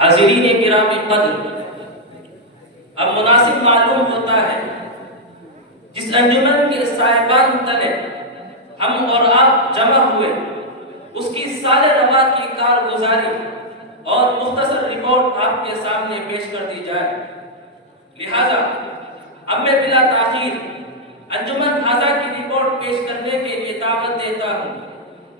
حاضرین کرام قدر، اب مناسب معلوم ہوتا ہے جس انجمن کے صاحبان تلے ہم اور آپ جمع ہوئے اس کی سال روا کی کارگزاری اور مختصر رپورٹ آپ کے سامنے پیش کر دی جائے۔ لہذا اب میں بلا تاخیر انجمن حاضہ کی رپورٹ پیش کرنے کے لیے دعوت دیتا ہوں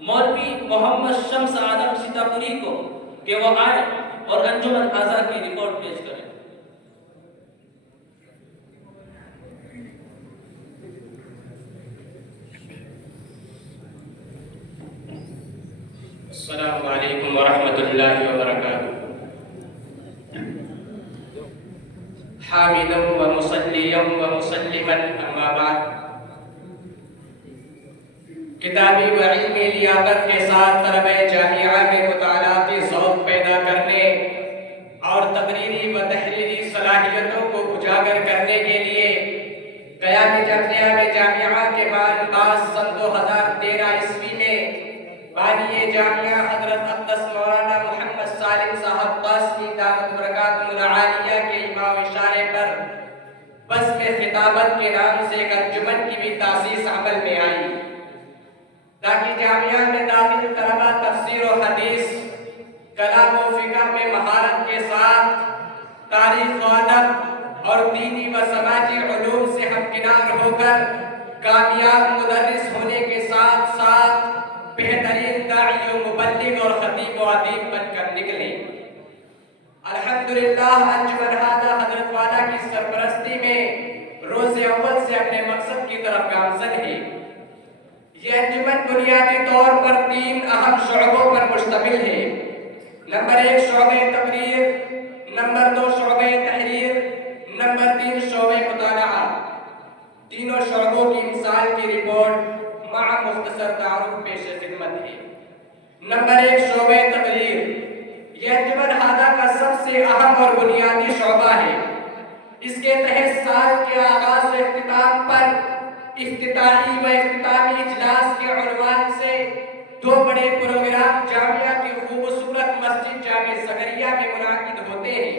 مولوی محمد شمس عالم سیتاپوری کو کہ وہ آئے اور انجمن حاضہ کی رپورٹ پیش کریں۔ السلام علیکم ورحمۃ اللہ وبرکاتہ۔ حامدا ومصلیا ومسلما اما بعد، کتابی و علمی لیاقت کے ساتھ طلبہ جامعہ میں مطالعاتی ذوق پیدا کرنے اور تقریری و تحریری صلاحیتوں کو اجاگر کرنے کے لیے قیام جامعہ کے بعد سن 2013 عیسوی میں بانی جامعہ حضرت اقدس مولانا محمد سالم صاحب قاسمی دامت برکاتہ العالیہ کے امام اشارے پر بزم خطابت کے نام سے ایک انجمن کی بھی تاسیس عمل میں آئی تاکہ جامعہ میں داخل طلبہ تفسیر و حدیث، کلام و فقہ میں مہارت کے ساتھ تاریخ و ادب اور دینی و سماجی علوم سے ہمکنار ہو کر کامیاب مدرس ہونے کے ساتھ ساتھ بہترین داعی و مبلغ اور خطیب و ادیب بن کر نکلے۔ الحمدللہ انجمن حاضہ حضرت والا کی سرپرستی میں روز اول سے اپنے مقصد کی طرف گامزن ہے۔ یہ انجمن بنیادی طور پر 3 اہم شعبوں پر مشتمل ہے۔ نمبر 1 شعبہ تقریر، نمبر 2 شعبہ تحریر، نمبر 3 شعبہ مطالعہ۔ تینوں شعبوں کی مثال کی رپورٹ مع مختصر تعارف پیش خدمت ہے۔ نمبر 1 شعبہ تقریر، یہ انجمن حاضہ کا سب سے اہم اور بنیادی شعبہ ہے۔ اس کے تحت سال کے آغاز و اختتام پر افتتاحی و اختتامی اجلاس کے عنوان سے 2 بڑے پروگرام جامعہ کی خوبصورت مسجد جامع زکریا میں منعقد ہوتے ہیں،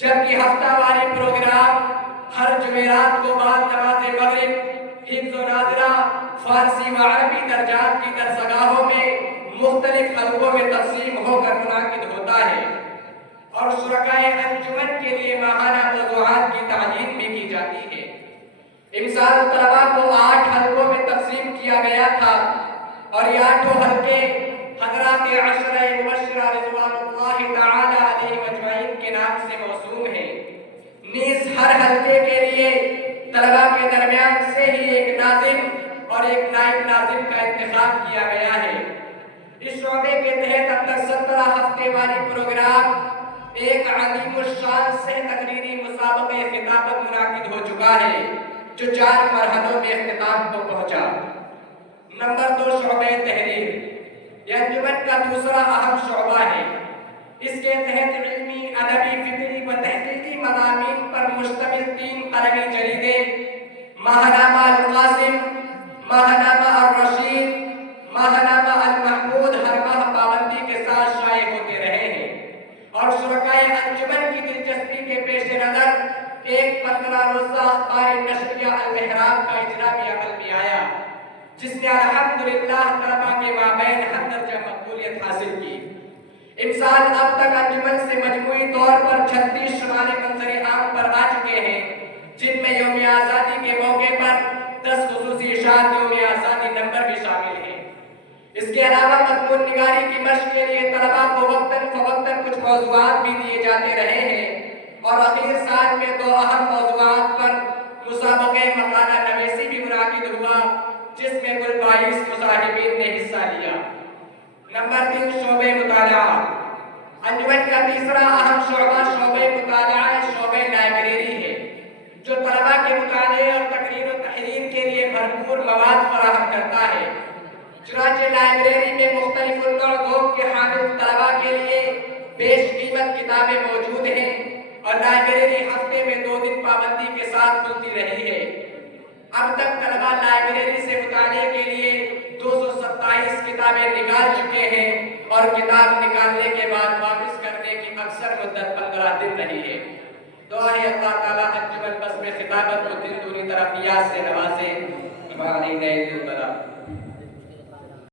جبکہ ہفتہ واری پروگرام ہر جمعرات کو بعد نماز مغرب حفظ و ناظرہ فارسی و عربی درجات کی درسگاہوں میں مختلف حلقوں میں تقسیم ہو کر منعقد ہوتا ہے اور شرکائے انجمن کے لیے ماہانہ موضوعات کی تعلیم بھی کی جاتی ہے۔ امسال طلباء کو 8 حلقوں میں تقسیم کیا گیا تھا اور یہ 8 حلقے حضرات عشرہ مبشرہ رضوان اللہ تعالی علیہ مجمعین کے نام سے موسوم ہیں۔ نیز ہر حلقے کے لیے طلباء کے درمیان سے ہی ایک ناظم اور ایک نائب ناظم کا انتخاب کیا گیا ہے۔ اس شعبے کے تحت اب تک 17 ہفتے والی پروگرام ایک عظیم الشان سے تقریری مسابقہ خطابت منعقد ہو چکا ہے جو 4 مرحلوں میں اختتام کو پہنچا۔ نمبر 2 شعبہ تحریر، یہ انجمن کا دوسرا اہم شعبہ ہے۔ اس کے تحت علمی، ادبی، فکری و تحقیقی مضامین پر مشتمل 3 قلمی جریدے ماہنامہ القاسم، ماہنامہ الرشید، ماہنامہ المحمود ہر ماہ پابندی کے ساتھ شائع ہوتے رہے ہیں اور شرکائے انجمن کی دلچسپی کے پیش نظر ایک 15 روزہ اخبار نشریہ المحراب کا اجرا بھی عمل میں آیا، جس نے الحمدللہ طلباء کے مابین حد درجہ مقبولیت حاصل کی۔ امسال اب تک انجمن سے مجموعی طور پر 36 شمال منظر عام پر آ چکے ہیں، جن میں یوم آزادی کے موقع پر 10 خصوصی اشاعت یوم آزادی نمبر بھی شامل ہیں۔ اس کے علاوہ مضمون نگاری کی مشق کے لیے طلباء کو وقتاً فوقتاً کچھ موضوعات بھی دیے جاتے رہے ہیں اور اخیر سال میں 2 اہم موضوعات پر مسابقہ مقالہ نویسی بھی منعقد ہوا، جس میں کل 22 مصاحبین نے حصہ لیا۔ نمبر 3 شعبہ مطالعہ، انجمن کا تیسرا اہم شعبہ شعبہ مطالعہ شعبہ لائبریری ہے، جو طلباء کے مطالعے اور تقریر و تحریر کے لیے بھرپور مواد فراہم کرتا ہے۔ چنانچہ لائبریری میں مختلف النوع ذوق کے حامل طلباء کے لیے بیش قیمت کتابیں موجود ہیں اور لائبریری ہفتے میں 2 دن پابندی کے ساتھ کھلتی رہی ہے۔ اب تک طلباء لائبریری سے مطالعے کے لیے 227 کتابیں نکال چکے ہیں اور کتاب نکالنے کے بعد واپس کرنے مہینے کی اکثر مدت 15 دن رہی ہے۔ دعا ہے اللہ تعالیٰ انجمن بزم خطابت کو دل دونی طرفیات سے نوازے۔ وعلینا البلاغ۔